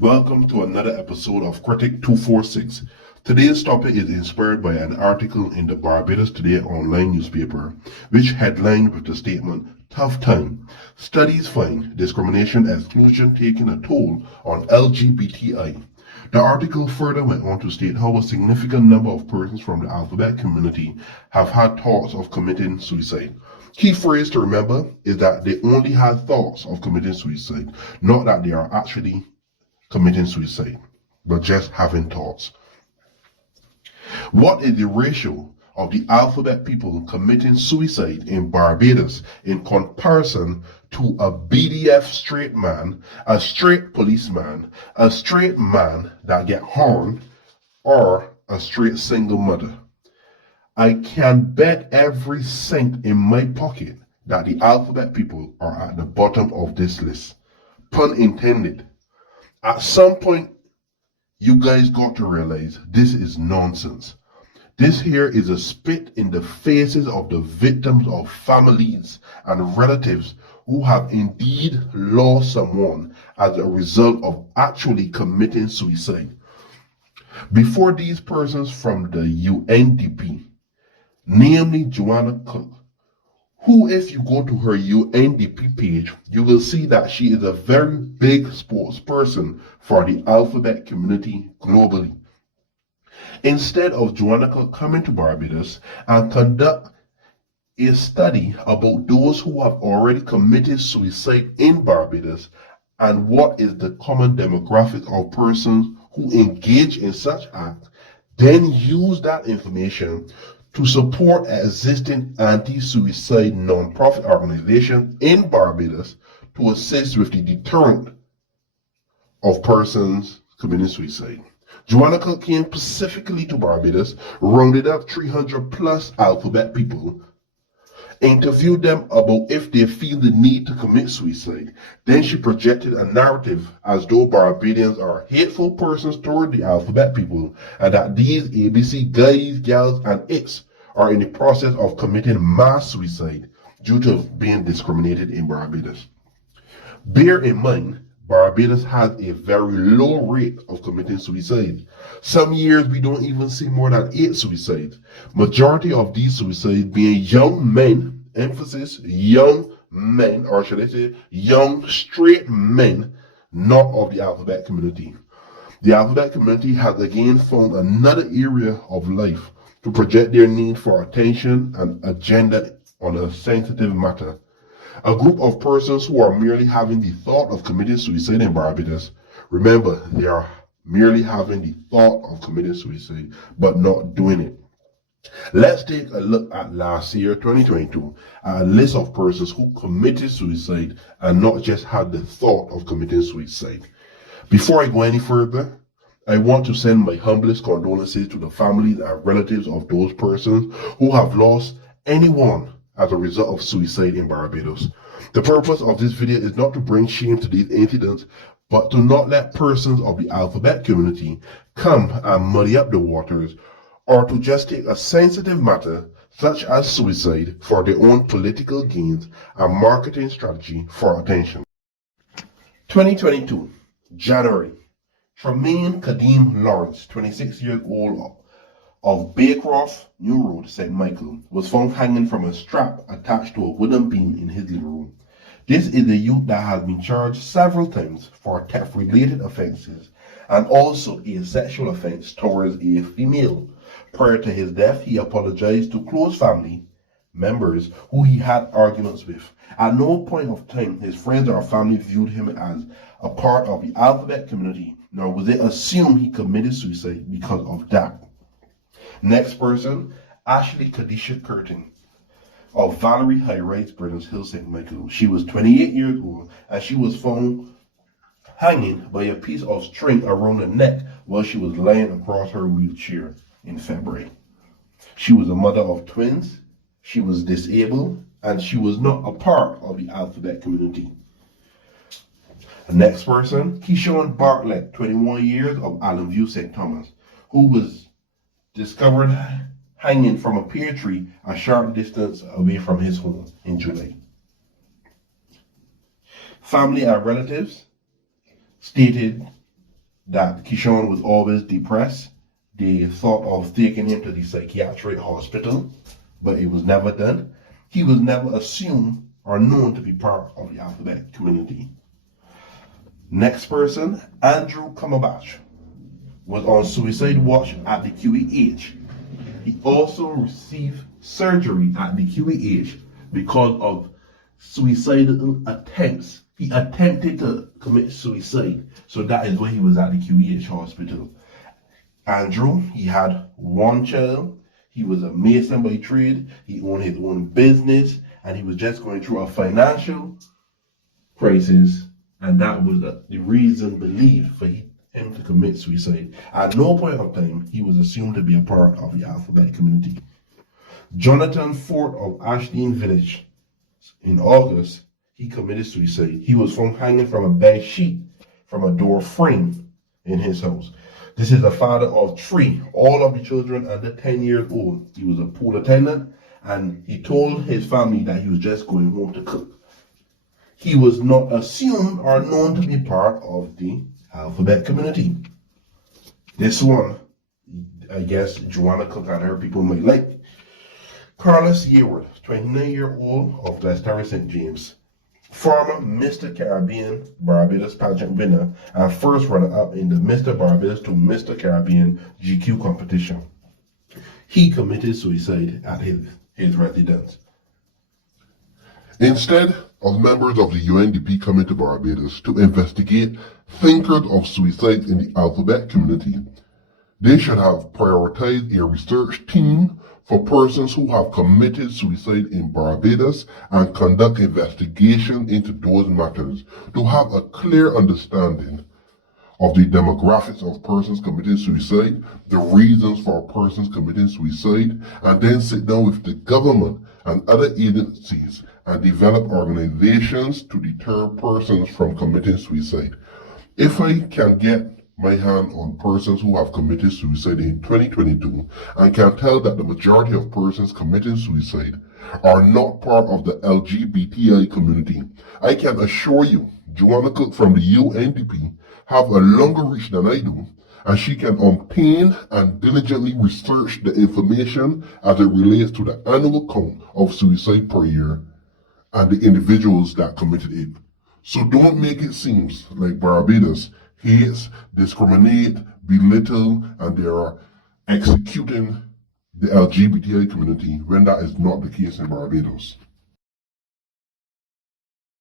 Welcome to another episode of Critic 246. Today's topic is inspired by an article in the Barbados Today online newspaper, which headlined with the statement, "Tough Time. Studies find discrimination exclusion taking a toll on LGBTI." The article further went on to state how a significant number of persons from the alphabet community have had thoughts of committing suicide. Key phrase to remember is that they only had thoughts of committing suicide, not that they are actually committing suicide, but just having thoughts. What is the ratio of the alphabet people committing suicide in Barbados in comparison to a BDF straight man, a straight policeman, a straight man that get horned, or a straight single mother? I can bet every cent in my pocket that the alphabet people are at the bottom of this list. Pun intended. At some point, you guys got to realize this is nonsense. This here is a spit in the faces of the victims of families and relatives who have indeed lost someone as a result of actually committing suicide. Before these persons from the UNDP, namely Joanna Cook, who, if you go to her UNDP page, you will see that she is a very big spokesperson for the alphabet community globally. Instead of Joanna Cook coming to Barbados and conduct a study about those who have already committed suicide in Barbados and what is the common demographic of persons who engage in such acts, then use that information to support existing anti-suicide non-profit organizations in Barbados to assist with the deterrent of persons committing suicide. Joanna Cook came specifically to Barbados, rounded up 300 plus alphabet people, interviewed them about if they feel the need to commit suicide. Then she projected a narrative as though Barbadians are hateful persons toward the alphabet people and that these ABC guys, gals, and its are in the process of committing mass suicide due to being discriminated in Barbados. Bear in mind, Barbados has a very low rate of committing suicide. Some years we don't even see more than 8 suicides. Majority of these suicides being young men, emphasis young men, or should I say young straight men, not of the alphabet community. The alphabet community has again found another area of life to project their need for attention and agenda on a sensitive matter. A group of persons who are merely having the thought of committing suicide in Barbados. Remember, they are merely having the thought of committing suicide, but not doing it. Let's take a look at last year, 2022, a list of persons who committed suicide and not just had the thought of committing suicide. Before I go any further, I want to send my humblest condolences to the families and relatives of those persons who have lost anyone as a result of suicide in Barbados. The purpose of this video is not to bring shame to these incidents, but to not let persons of the alphabet community come and muddy up the waters, or to just take a sensitive matter such as suicide for their own political gains and marketing strategy for attention. 2022, January. Tremaine Kadeem Lawrence, 26 years old, of Baycroft, New Road, St. Michael, was found hanging from a strap attached to a wooden beam in his living room. This is a youth that has been charged several times for theft-related offenses and also a sexual offense towards a female. Prior to his death, he apologized to close family members who he had arguments with. At no point of time his friends or family viewed him as a part of the alphabet community, nor was it assumed he committed suicide because of that. Next person, Ashley Kadisha Curtin of Valerie High Rise, Berners Hill, St. Michael. She was 28 years old and she was found hanging by a piece of string around her neck while she was lying across her wheelchair in February. She was a mother of twins, she was disabled, and she was not a part of the alphabet community. The next person, Keyshawn Bartlett, 21 years of Allenview, St. Thomas, who was discovered hanging from a pear tree a short distance away from his home in July. Family and relatives stated that Keyshawn was always depressed. They thought of taking him to the psychiatric hospital, but it was never done. He was never assumed or known to be part of the alphabet community. Next person, Andrew Cumberbatch, was on suicide watch at the QEH. He also received surgery at the QEH because of suicidal attempts. He attempted to commit suicide, so that is why he was at the QEH hospital. Andrew, he had one child. He was a mason by trade. He owned his own business, and he was just going through a financial crisis, and that was the reason believed for him to commit suicide. At no point of time he was assumed to be a part of the alphabet community. Jonathan Ford of Ashton Village, in August, he committed suicide. He was found hanging from a bed sheet from a door frame in his house. This is the father of 3, all of the children under 10 years old. He was a pool attendant, and he told his family that he was just going home to cook. He was not assumed or known to be part of the alphabet community. This one, I guess Joanna Cook and her people might like. Carlos Yearwood, 29-year-old of Glastonbury St. James, former Mr. Caribbean Barbados pageant winner and first runner-up in the Mr. Barbados to Mr. Caribbean GQ competition. He committed suicide at his residence. Instead of members of the UNDP coming to Barbados to investigate thinkers of suicide in the alphabet community, they should have prioritized a research team for persons who have committed suicide in Barbados and conduct investigation into those matters to have a clear understanding of the demographics of persons committing suicide, the reasons for persons committing suicide, and then sit down with the government and other agencies and develop organizations to deter persons from committing suicide. If I can get my hand on persons who have committed suicide in 2022 and can tell that the majority of persons committing suicide are not part of the LGBTI community, I can assure you Joanna Cook from the UNDP have a longer reach than I do, and she can obtain and diligently research the information as it relates to the annual count of suicide per year and the individuals that committed it. So don't make it seem like Barbados hates, discriminate, belittle, and they are executing the LGBTI community when that is not the case in Barbados.